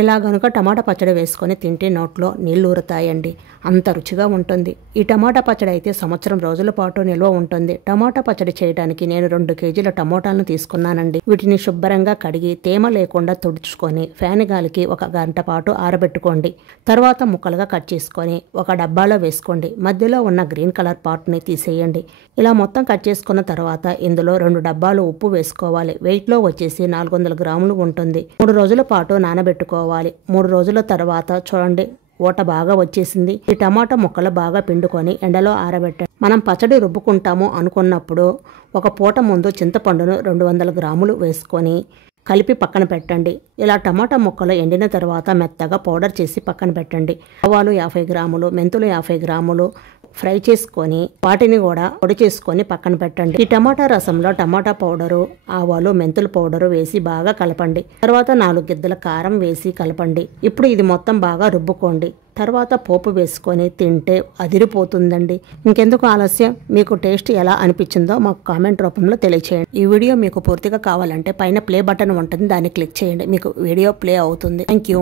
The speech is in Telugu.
ఇలా గనుక టమాటా పచ్చడి వేసుకొని తింటే నోట్లో నీళ్లు ఊరుతాయండి. అంత రుచిగా ఉంటుంది. ఈ టమాటా పచ్చడి అయితే సంవత్సరం రోజుల పాటు నిల్వ ఉంటుంది. టమాటా పచ్చడి చేయడానికి నేను 2 కేజీల టమోటాలను తీసుకున్నానండి. వీటిని శుభ్రంగా కడిగి తేమ లేకుండా తుడుచుకొని ఫ్యాన్ గాలికి 1 గంట పాటు ఆరబెట్టుకోండి. తర్వాత ముక్కలుగా కట్ చేసుకొని ఒక డబ్బాలో వేసుకోండి. మధ్యలో ఉన్న గ్రీన్ కలర్ పార్ట్ని తీసేయండి. ఇలా మొత్తం కట్ చేసుకున్న తర్వాత ఇందులో 2 డబ్బాలు ఉప్పు వేసుకోవాలి. వెయిట్లో వచ్చేసి 400 గ్రాములు ఉంటుంది. 3 రోజుల పాటు నానబెట్టుకోవాలి. 3 రోజుల తర్వాత చూడండి ఊట బాగా వచ్చేసింది. ఈ టమాటా ముక్కలు బాగా పిండుకొని ఎండలో ఆరబెట్టండి. మనం పచ్చడి రుబ్బుకుంటాము అనుకున్నప్పుడు ఒక పూట ముందు చింతపండును 200 గ్రాములు వేసుకొని కలిపి పక్కన పెట్టండి. ఇలా టమాటా ముక్కలు ఎండిన తర్వాత మెత్తగా పౌడర్ చేసి పక్కన పెట్టండి. ఆవాలు 50 గ్రాములు, మెంతులు 50 గ్రాములు ఫ్రై చేసుకొని వాటిని కూడా పొడి చేసుకొని పక్కన పెట్టండి. ఈ టమాటా రసంలో టమాటా పౌడరు, ఆవాలు, మెంతుల పౌడరు వేసి బాగా కలపండి. తర్వాత 4 గిద్దల కారం వేసి కలపండి. ఇప్పుడు ఇది మొత్తం బాగా రుబ్బుకోండి. తర్వాత పోపు వేసుకొని తింటే అదిరిపోతుందండి. ఇంకెందుకు ఆలస్యం, మీకు టేస్ట్ ఎలా అనిపించిందో మాకు కామెంట్ రూపంలో తెలియచేయండి. ఈ వీడియో మీకు పూర్తిగా కావాలంటే పైన ప్లే బటన్ ఉంటుంది, దాన్ని క్లిక్ చేయండి. మీకు వీడియో ప్లే అవుతుంది. Thank you.